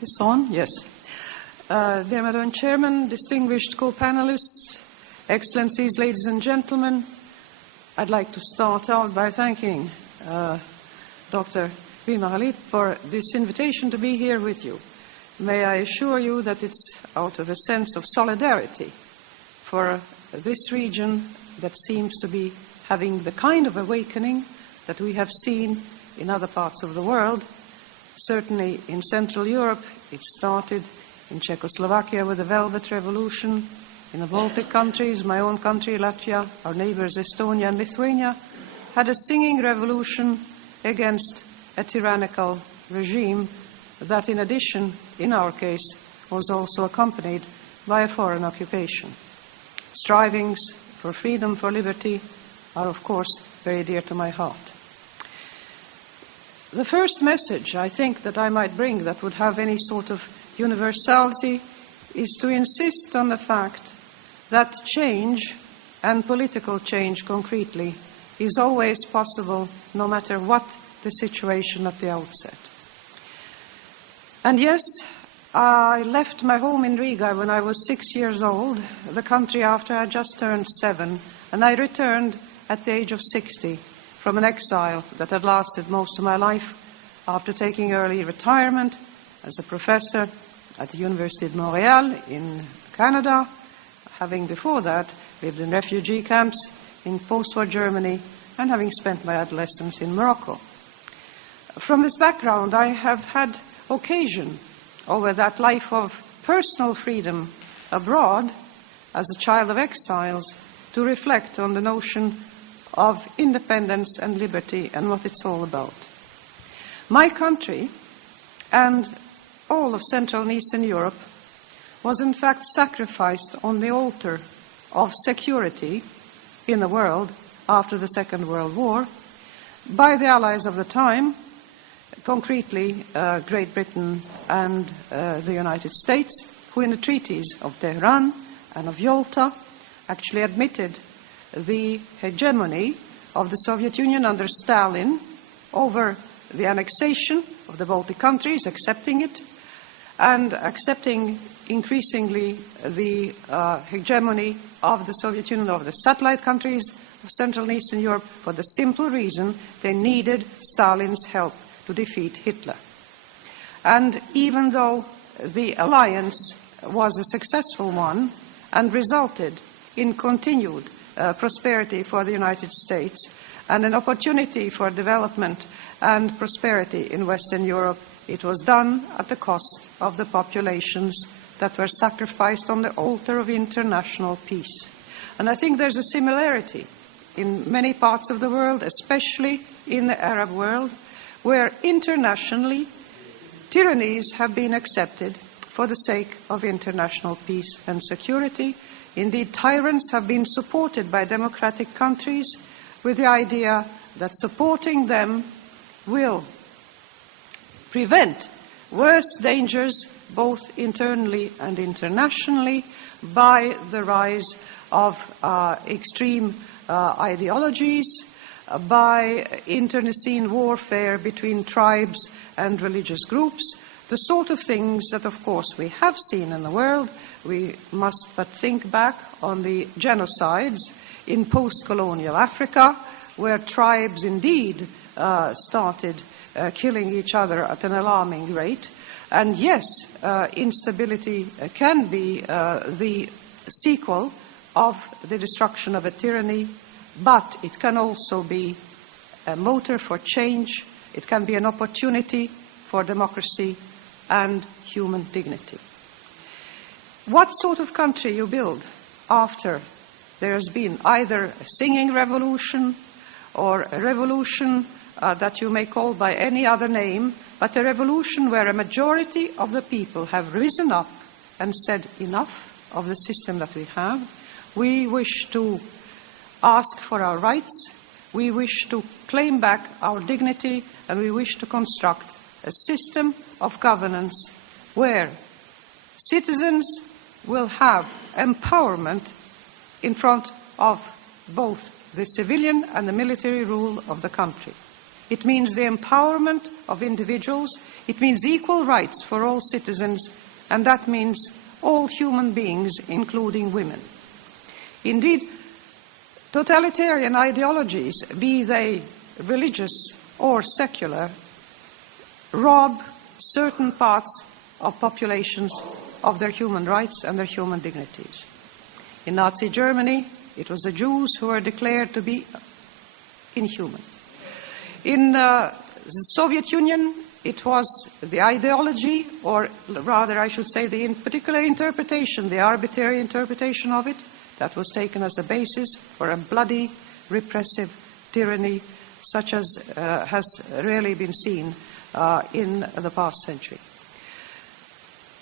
this on? Yes. Dear Madam Chairman, distinguished co-panelists, Excellencies, ladies and gentlemen, I'd like to start out by thanking Dr. Vike-Freiberga for this invitation to be here with you. May I assure you that it's out of a sense of solidarity for this region that seems to be having the kind of awakening that we have seen in other parts of the world. Certainly in Central Europe, it started in Czechoslovakia with the Velvet Revolution. In the Baltic countries, my own country, Latvia, our neighbors, Estonia and Lithuania, had a singing revolution against a tyrannical regime that, in addition, in our case, was also accompanied by a foreign occupation. Strivings for freedom, for liberty, are, of course, very dear to my heart. The first message I think that I might bring that would have any sort of universality is to insist on the fact that change, and political change concretely, is always possible no matter what the situation at the outset. And yes, I left my home in Riga when I was 6 years old, the country after I just turned 7, and I returned at the age of 60 from an exile that had lasted most of my life after taking early retirement as a professor at the University of Montreal in Canada, having before that lived in refugee camps in post-war Germany and having spent my adolescence in Morocco. From this background, I have had occasion over that life of personal freedom abroad as a child of exiles to reflect on the notion of independence and liberty and what it's all about. My country and all of Central and Eastern Europe was in fact sacrificed on the altar of security in the world after the Second World War by the allies of the time, concretely Great Britain and the United States, who in the treaties of Tehran and of Yalta actually admitted the hegemony of the Soviet Union under Stalin over the annexation of the Baltic countries, accepting it, and accepting increasingly the hegemony of the Soviet Union over the satellite countries of Central and Eastern Europe for the simple reason they needed Stalin's help to defeat Hitler. And even though the alliance was a successful one and resulted in continued prosperity for the United States and an opportunity for development and prosperity in Western Europe, it was done at the cost of the populations that were sacrificed on the altar of international peace. And I think there's a similarity in many parts of the world, especially in the Arab world, where internationally tyrannies have been accepted for the sake of international peace and security. Indeed, tyrants have been supported by democratic countries with the idea that supporting them will prevent worse dangers, both internally and internationally, by the rise of extreme ideologies, by internecine warfare between tribes and religious groups, the sort of things that, of course, we have seen in the world. We must but think back on the genocides in post-colonial Africa, where tribes indeed started killing each other at an alarming rate. And yes, instability can be the sequel of the destruction of a tyranny, but it can also be a motor for change. It can be an opportunity for democracy and human dignity. What sort of country you build after there has been either a singing revolution or a revolution that you may call by any other name, but a revolution where a majority of the people have risen up and said enough of the system that we have. We wish to ask for our rights, we wish to claim back our dignity, and we wish to construct a system of governance where citizens will have empowerment in front of both the civilian and the military rule of the country. It means the empowerment of individuals. It means equal rights for all citizens, and that means all human beings, including women. Indeed, totalitarian ideologies, be they religious or secular, rob certain parts of populations of their human rights and their human dignities. In Nazi Germany, it was the Jews who were declared to be inhuman. In the Soviet Union, it was the ideology, or rather I should say the particular interpretation, the arbitrary interpretation of it, that was taken as a basis for a bloody, repressive tyranny such as has rarely been seen in the past century.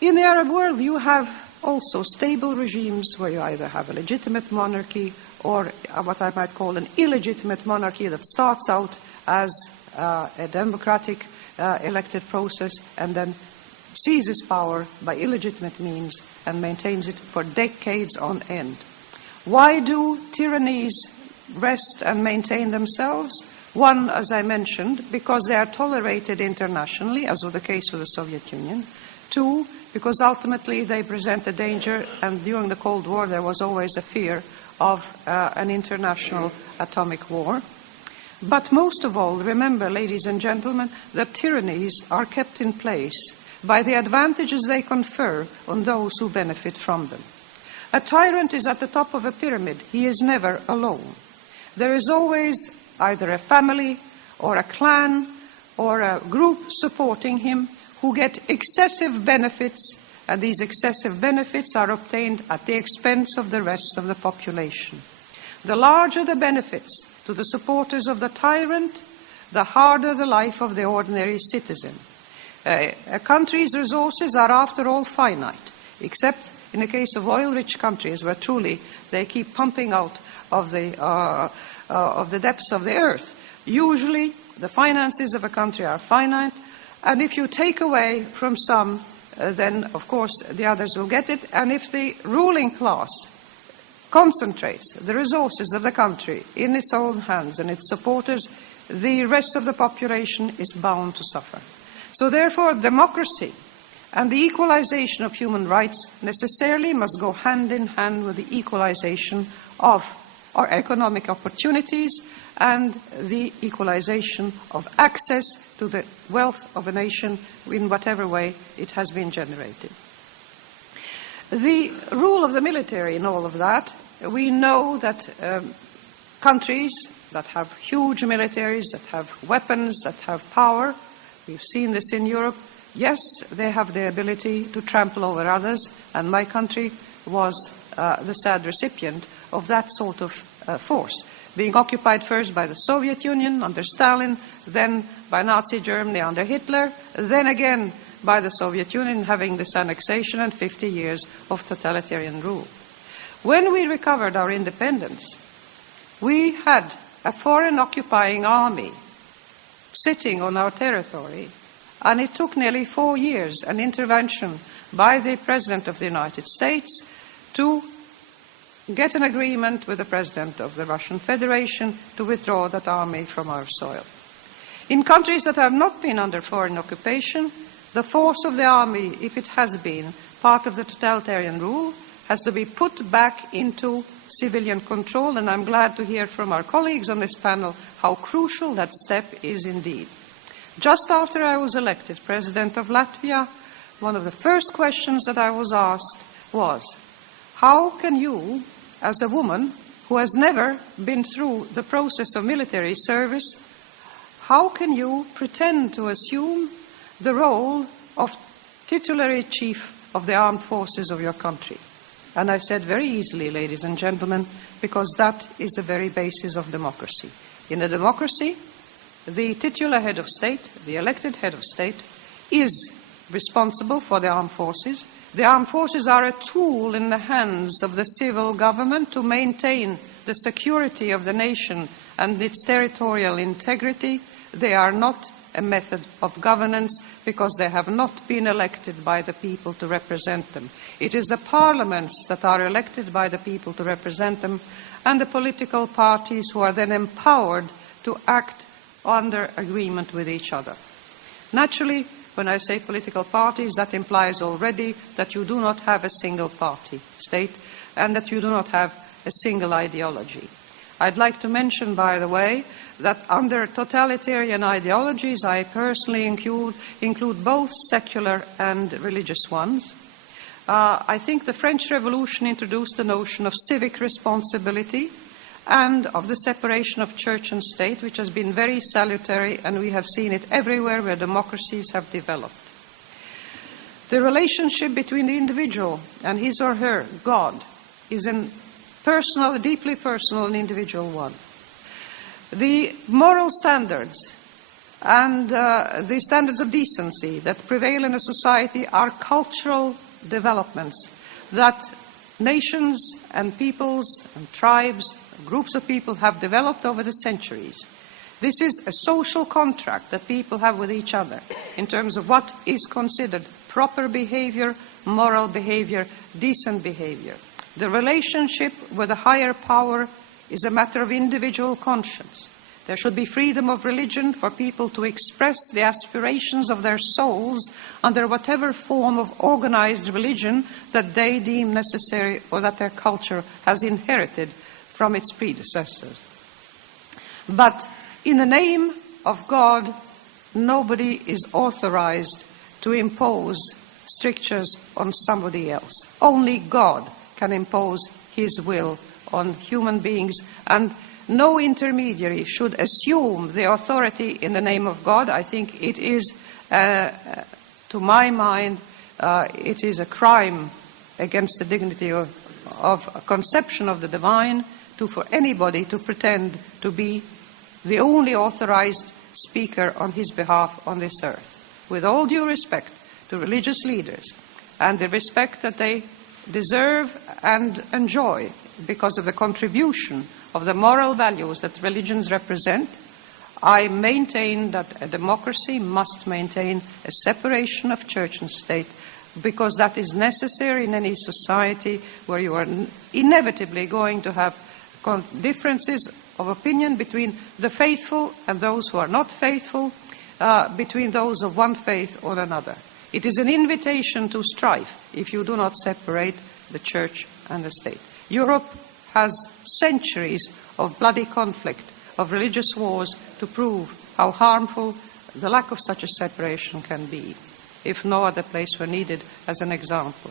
In the Arab world, you have also stable regimes where you either have a legitimate monarchy or what I might call an illegitimate monarchy that starts out as a democratic elected process and then seizes power by illegitimate means and maintains it for decades on end. Why do tyrannies rest and maintain themselves? One, as I mentioned, because they are tolerated internationally, as was the case with the Soviet Union. Two, because ultimately they present a danger, and during the Cold War there was always a fear of an international atomic war. But most of all, remember, ladies and gentlemen, that tyrannies are kept in place by the advantages they confer on those who benefit from them. A tyrant is at the top of a pyramid. He is never alone. There is always either a family or a clan or a group supporting him who get excessive benefits, and these excessive benefits are obtained at the expense of the rest of the population. The larger the benefits to the supporters of the tyrant, the harder the life of the ordinary citizen. A country's resources are, after all, finite, except in the case of oil-rich countries where truly they keep pumping out of the depths of the earth. Usually, the finances of a country are finite, and if you take away from some, then, of course, the others will get it. And if the ruling class concentrates the resources of the country in its own hands and its supporters, the rest of the population is bound to suffer. So therefore, democracy and the equalization of human rights necessarily must go hand in hand with the equalization of our economic opportunities and the equalization of access to the wealth of a nation in whatever way it has been generated. The rule of the military in all of that, we know that countries that have huge militaries, that have weapons, that have power, we've seen this in Europe, yes, they have the ability to trample over others, and my country was the sad recipient of that sort of force, being occupied first by the Soviet Union under Stalin, then by Nazi Germany under Hitler, then again by the Soviet Union having this annexation and 50 years of totalitarian rule. When we recovered our independence, we had a foreign occupying army sitting on our territory, and it took nearly 4 years, an intervention by the President of the United States, to get an agreement with the President of the Russian Federation to withdraw that army from our soil. In countries that have not been under foreign occupation, the force of the army, if it has been part of the totalitarian rule, has to be put back into civilian control, and I'm glad to hear from our colleagues on this panel how crucial that step is indeed. Just after I was elected President of Latvia, one of the first questions that I was asked was, how can you, as a woman who has never been through the process of military service, how can you pretend to assume the role of titular chief of the armed forces of your country? And I said very easily, ladies and gentlemen, because that is the very basis of democracy. In a democracy, the titular head of state, the elected head of state, is responsible for the armed forces. The armed forces are a tool in the hands of the civil government to maintain the security of the nation and its territorial integrity. They are not a method of governance because they have not been elected by the people to represent them. It is the parliaments that are elected by the people to represent them, and the political parties who are then empowered to act under agreement with each other. Naturally, when I say political parties, that implies already that you do not have a single party state and that you do not have a single ideology. I'd like to mention, by the way, that under totalitarian ideologies, I personally include both secular and religious ones. I think the French Revolution introduced the notion of civic responsibility and of the separation of church and state, which has been very salutary, and we have seen it everywhere where democracies have developed. The relationship between the individual and his or her God is a deeply personal and individual one. The moral standards and the standards of decency that prevail in a society are cultural developments that nations and peoples and tribes, groups of people have developed over the centuries. This is a social contract that people have with each other in terms of what is considered proper behavior, moral behavior, decent behavior. The relationship with a higher power is a matter of individual conscience. There should be freedom of religion for people to express the aspirations of their souls under whatever form of organized religion that they deem necessary or that their culture has inherited from its predecessors. But in the name of God, nobody is authorized to impose strictures on somebody else. Only God can impose his will on human beings, and no intermediary should assume the authority in the name of God. I think it is, to my mind, it is a crime against the dignity of a conception of the divine for anybody to pretend to be the only authorized speaker on his behalf on this earth. With all due respect to religious leaders and the respect that they deserve and enjoy because of the contribution of the moral values that religions represent, I maintain that a democracy must maintain a separation of church and state, because that is necessary in any society where you are inevitably going to have differences of opinion between the faithful and those who are not faithful, between those of one faith or another. It is an invitation to strife if you do not separate the church and the state. Europe has centuries of bloody conflict, of religious wars, to prove how harmful the lack of such a separation can be, if no other place were needed as an example.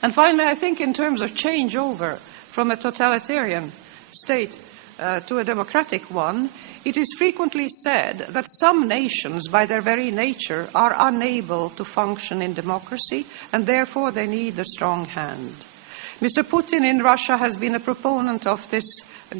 And finally, I think in terms of changeover from a totalitarian state to a democratic one, it is frequently said that some nations, by their very nature, are unable to function in democracy, and therefore they need a strong hand. Mr. Putin in Russia has been a proponent of this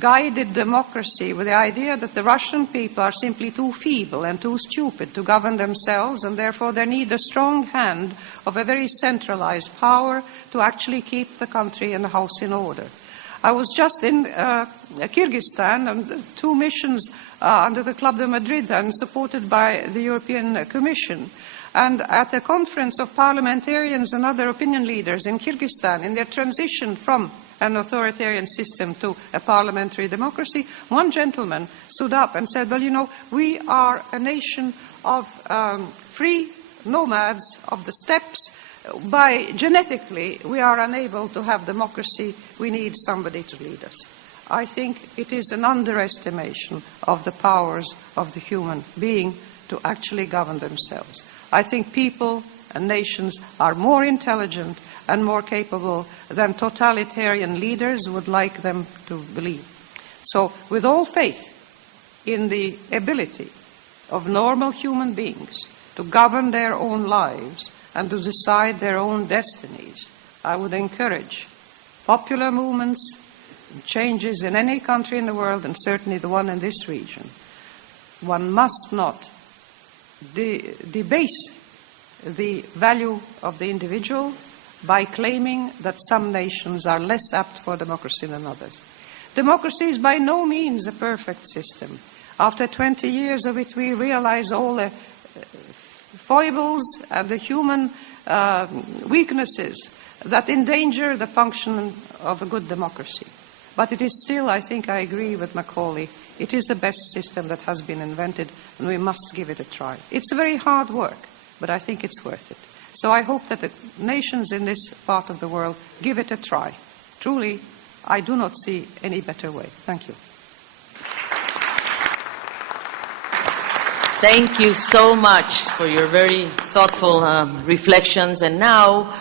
guided democracy, with the idea that the Russian people are simply too feeble and too stupid to govern themselves, and therefore they need a strong hand of a very centralized power to actually keep the country and the house in order. I was just in Kyrgyzstan on 2 missions under the Club de Madrid and supported by the European Commission. And at a conference of parliamentarians and other opinion leaders in Kyrgyzstan, in their transition from an authoritarian system to a parliamentary democracy, one gentleman stood up and said, well, you know, we are a nation of free nomads of the steppes. Genetically, we are unable to have democracy. We need somebody to lead us. I think it is an underestimation of the powers of the human being to actually govern themselves. I think people and nations are more intelligent and more capable than totalitarian leaders would like them to believe. So, with all faith in the ability of normal human beings to govern their own lives and to decide their own destinies, I would encourage popular movements, changes in any country in the world, and certainly the one in this region. One must not debase the value of the individual by claiming that some nations are less apt for democracy than others. Democracy is by no means a perfect system. After 20 years of it, we realize all the foibles and the human weaknesses that endanger the function of a good democracy. But it is still, I think I agree with Macaulay, it is the best system that has been invented, and we must give it a try. It's very hard work, but I think it's worth it. So I hope that the nations in this part of the world give it a try. Truly, I do not see any better way. Thank you. Thank you so much for your very thoughtful reflections. And now